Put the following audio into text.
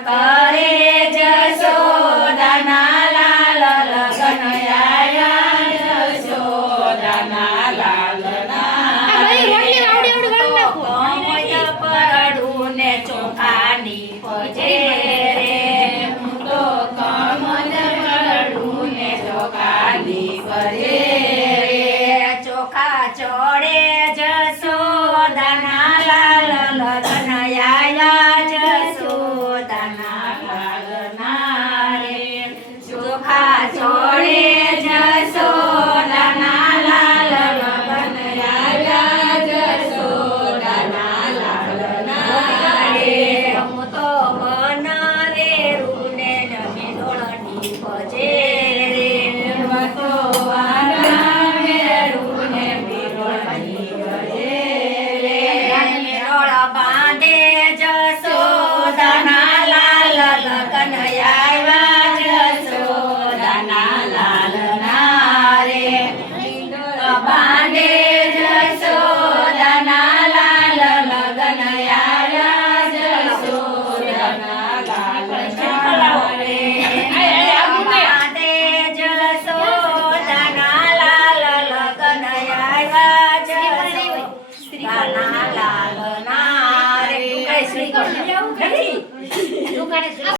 કરે જશોદાના લાલ લગન આયા જશોદાના લાલના પડું ને ચોખાની પજે રે હું તો કમલ પડું ને ચોખાની પજે રે ચોખા ચોડે જશોદાના લાલ લગન આયા જશોદાના લાલના રે ચોખા ચોડે જશોદાના લાલ લગન આયા જશોદાના લાલના રે હું તો વનવેરું ને મેદોળની ભજે રે હું તો વનવેરું ને મેદોળની ભજે રે મેદોળ બાંધે જશોદાના લાલ લગન આયા જશોદાના લાલના રે બાંધે જશોદાના લાલ લગન આયા જશોદાના લાલના રે બાંધે જશોદાના લાલ લગન આયા જશોદાના લાલના રે તું કઈ શ્રી કૃષ્ણ